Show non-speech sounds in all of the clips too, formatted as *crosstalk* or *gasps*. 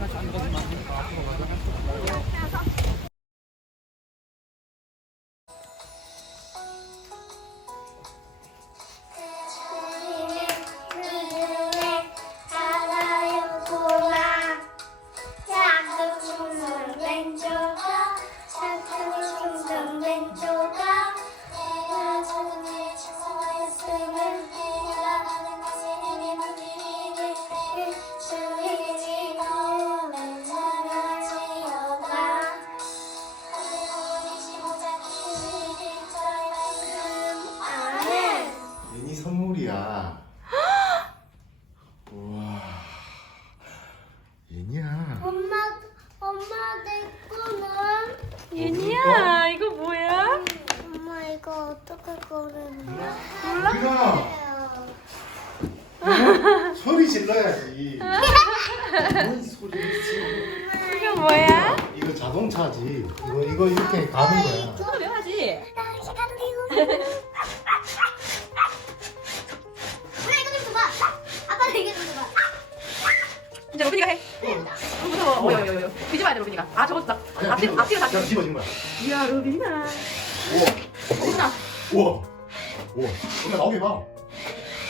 앞으로 가자. 얘니 선물이야. *gasps* 우와. 얘니야. 엄마 엄마 내 거는 예니야 이거 뭐야? 엄마 이거 어떻게 거야? 우리가 소리 질러야지. 뭔 소리지? 이거 뭐야? 이거 자동차지. 이거 이거 이렇게 가는 거야. 소리 하지. 나 이제 로빈이가 해. 어, 무서워. 어여 어여 어여. 뒤집어야 돼 로빈이가. 아 저거 나 앞뒤로 앞뒤로 다. 그냥 집어진 거야. 이야 로빈아. 로빈아. 우와. 우와. 우리가 나오게 봐.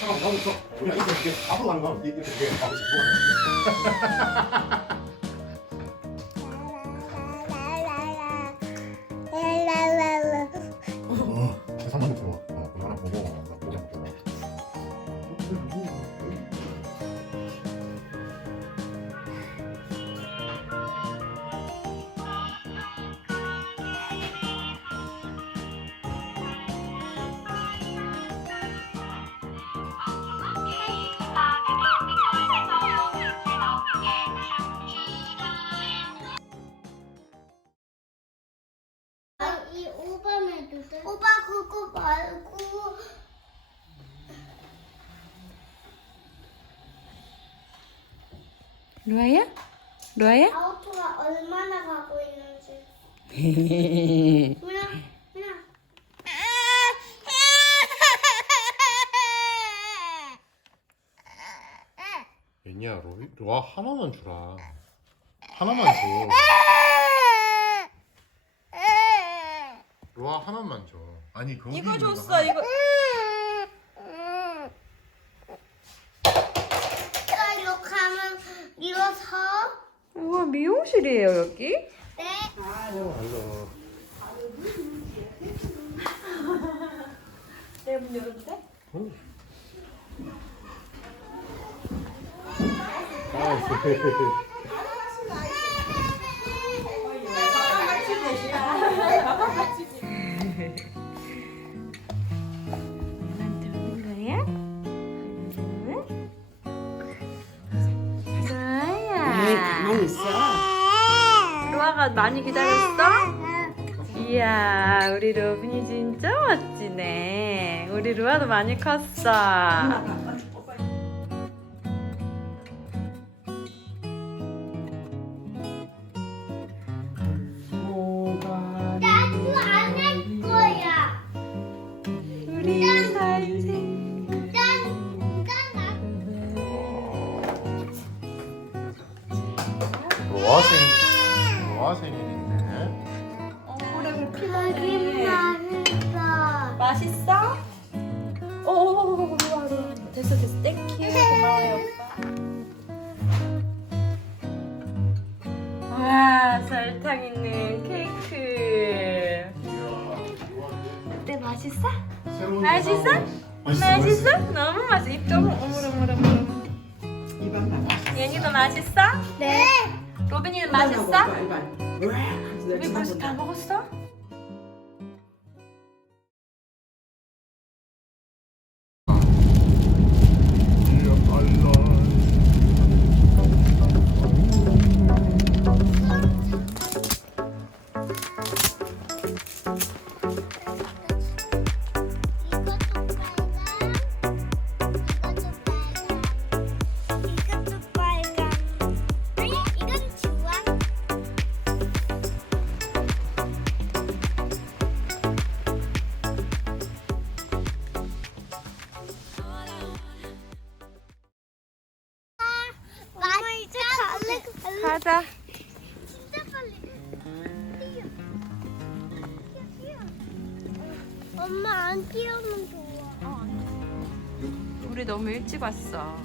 잠깐만 나오고 있어. 우리가 이렇게 이렇게 앞으로 가는 거야. 이렇게 이렇게. 아, 그렇지. 어, 말고 루아야? 루아야? 아우토가 얼마나 가고 있는지 그냥 그냥 얘니야, 로, 로아 하나만 주라. 하나만 줘. 로아 하나만 줘. 아니 거기 이거 있는 거 줬어 하나. 이거. 이거 가면 이거 서 우와 미용실이에요 여기? 네. 어, 알죠. 내가 문 열어도 돼? 어. 아, *laughs* 있어. 루아가 많이 기다렸어? 이야 우리 로빈이 진짜 멋지네. 우리 루아도 많이 컸어. 로아 생 로아 생일인데. 가긴 맛있어. 맛있어? 오 됐어 됐어 땡큐 고마워요 오빠. 와 설탕 있는 케이크. 어때 맛있어? 새로운 맛있어? 맛있어? 너무 맛있어. 입 좀 오물오물오물. 입안 나가. 얘니도 맛있어? 네. 로빈이는 맛있어? 입안. 로빈 벌써 다 먹었어? 가자. 진짜 빨리. 뛰어. 엄마 안 뛰어면 좋아. 우리 너무 일찍 왔어.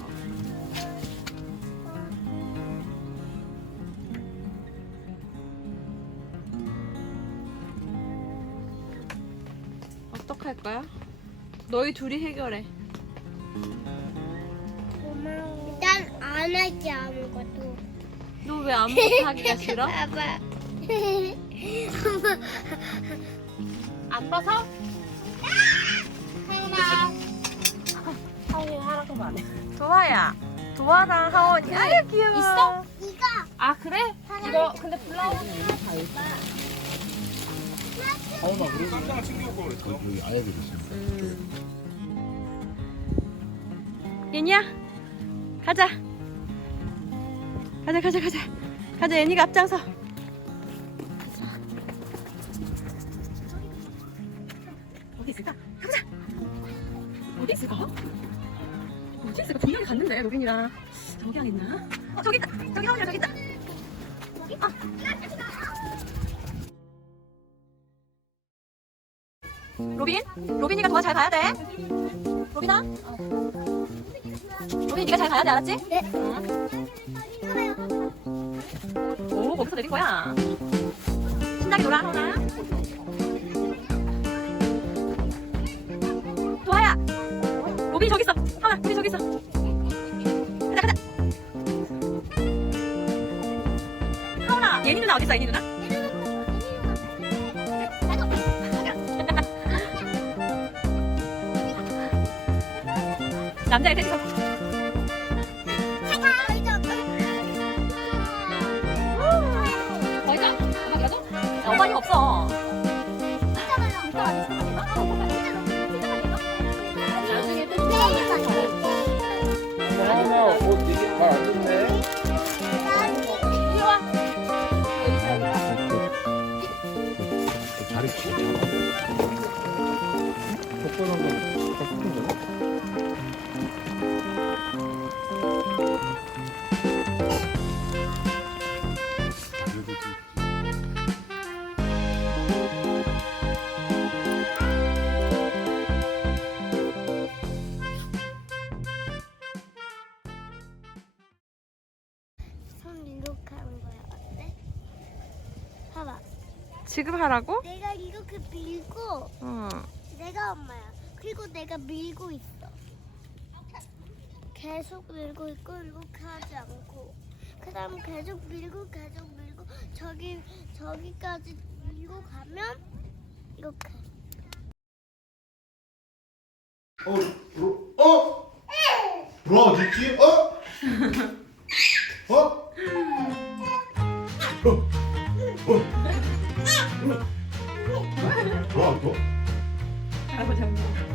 어떡할 거야? 너희 둘이 해결해. 고마워. 일단 안 할게 아무것도. 너왜 아무것도 하기가 싫어? *laughs* 봐봐. *laughs* 아파서? 하은아. 하은이 하라고 말해. 도화야. 도화랑 하원이. 아유 귀여워. 있어? 이거 아 그래? 이거 근데 블라우스. 여기 아예들이 있어. 얘니야 가자 가자 가자 가자 가자 애니가 앞장서. 가자. 어디 있을까? 가보자. 어디 있을까? 어디 있을까? 분명히 갔는데 로빈이랑. 저기 안 있나? 어 저기 있다. 저기 하원이랑 저기 있다. 아. 로빈? 로빈이가 도와 잘 가야 돼. 로빈아? 로빈 네가 잘 가야 돼 알았지? 네. 오 거기서 내린 거야. 신나게 놀아 하나. 도아야 로빈 저기 있어. 하나 로빈 저기 있어. 가자 가자. 하은아 예니 누나 어디 있어 예니 누나? *laughs* 남자애 셋이서 힘 없어 지금 하라고? 내가 이렇게 밀고 어. 내가 엄마야. 그리고 내가 밀고 있어. 계속 밀고 있고 이렇게 하지 않고 그다음 계속 밀고 계속 밀고 저기 저기까지 밀고 가면 이렇게. 어, 브로, 어? 브로 어디 있지? 어? 어? 어? 어? 어? 브로 어디 있어? 할아버지 한 번.